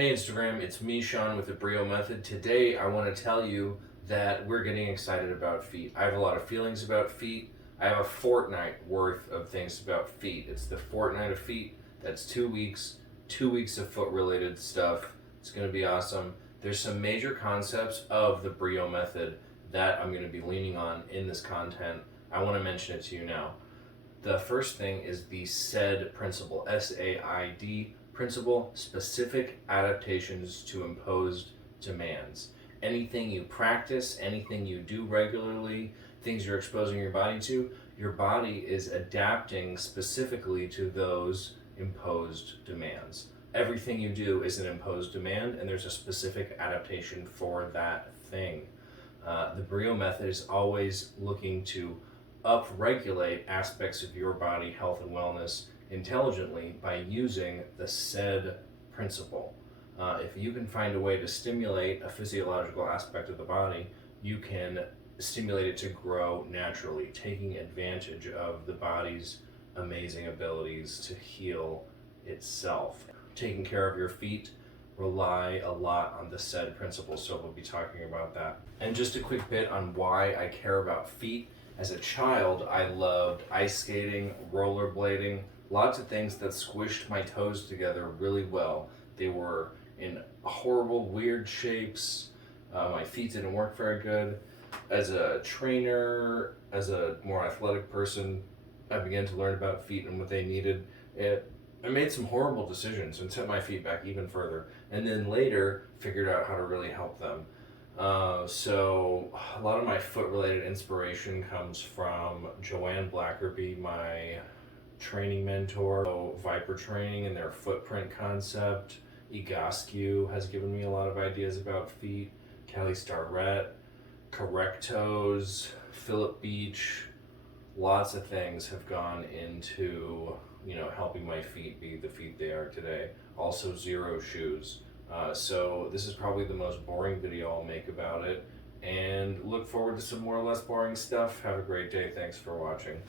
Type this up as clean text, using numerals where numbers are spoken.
Hey Instagram, it's me, Sean, with the Brio method. Today I want to tell you that we're getting excited about feet. I have a lot of feelings about feet. I have a fortnight worth of things about feet. It's the Fortnight of Feet. That's 2 weeks, 2 weeks of foot related stuff. It's going to be awesome. There's some major concepts of the Brio method that I'm going to be leaning on in this content. I want to mention it to you now. The first thing is the SAID principle, SAID principle, specific adaptations to imposed demands. Anything you practice, anything you do regularly, things you're exposing your body to, your body is adapting specifically to those imposed demands. Everything you do is an imposed demand, and there's a specific adaptation for that thing. The Brio method is always looking to upregulate aspects of your body health and wellness intelligently by using the SAID principle. If you can find a way to stimulate a physiological aspect of the body, you can stimulate it to grow naturally, taking advantage of the body's amazing abilities to heal itself. Taking care of your feet, rely a lot on the SAID principle, so we'll be talking about that. And just a quick bit on why I care about feet. As a child, I loved ice skating, rollerblading, lots of things that squished my toes together really well. They were in horrible, weird shapes. My feet didn't work very good. As a trainer, as a more athletic person, I began to learn about feet and what they needed. I made some horrible decisions and set my feet back even further, and then later figured out how to really help them. So a lot of my foot-related inspiration comes from Joanne Blackerby, my training mentor. So Viper Training and their footprint concept. Egoscue has given me a lot of ideas about feet. Kelly Starrett, Correct Toes, Philip Beach. Lots of things have gone into helping my feet be the feet they are today. Also Zero Shoes. So this is probably the most boring video I'll make about it, and look forward to some more less boring stuff. Have a great day. Thanks for watching.